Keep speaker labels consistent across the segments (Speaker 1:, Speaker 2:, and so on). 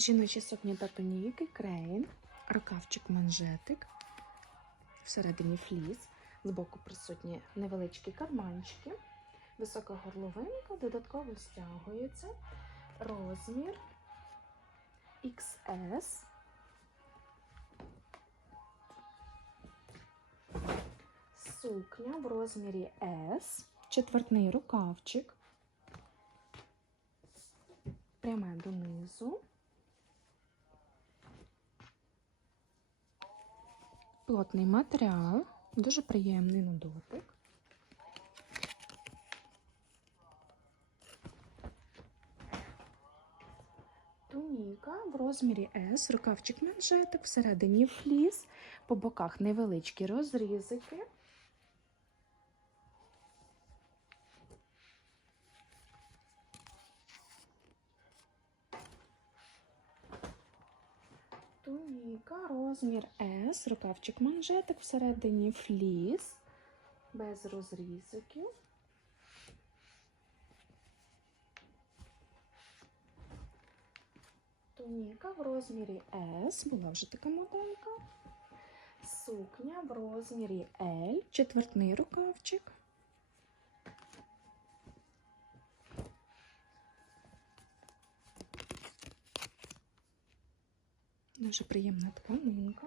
Speaker 1: Жіночі сукні та туніки, крейн, рукавчик манжетик, всередині фліс, збоку присутні невеличкі карманчики, висока горловинка, додатково стягується, розмір XS. Сукня в розмірі S, четвертний рукавчик, пряме донизу. Плотний матеріал, дуже приємний на дотик. Туніка в розмірі S, рукавчик манжетик, всередині фліс, по боках невеличкі розрізики. Туніка, розмір S, рукавчик манжетик, всередині фліс, без розрізиків. Туніка в розмірі S, була вже така моделька. Сукня в розмірі L, четвертний рукавчик. Дуже приємна тканинка.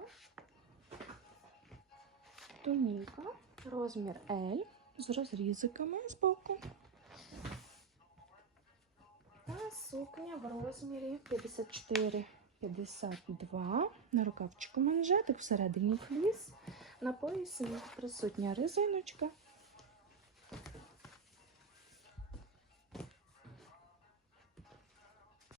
Speaker 1: Туніка, розмір L з розрізиками з боку. Та сукня в розмірі 54-52. На рукавчику манжетик, всередині фліс. На поясі присутня резиночка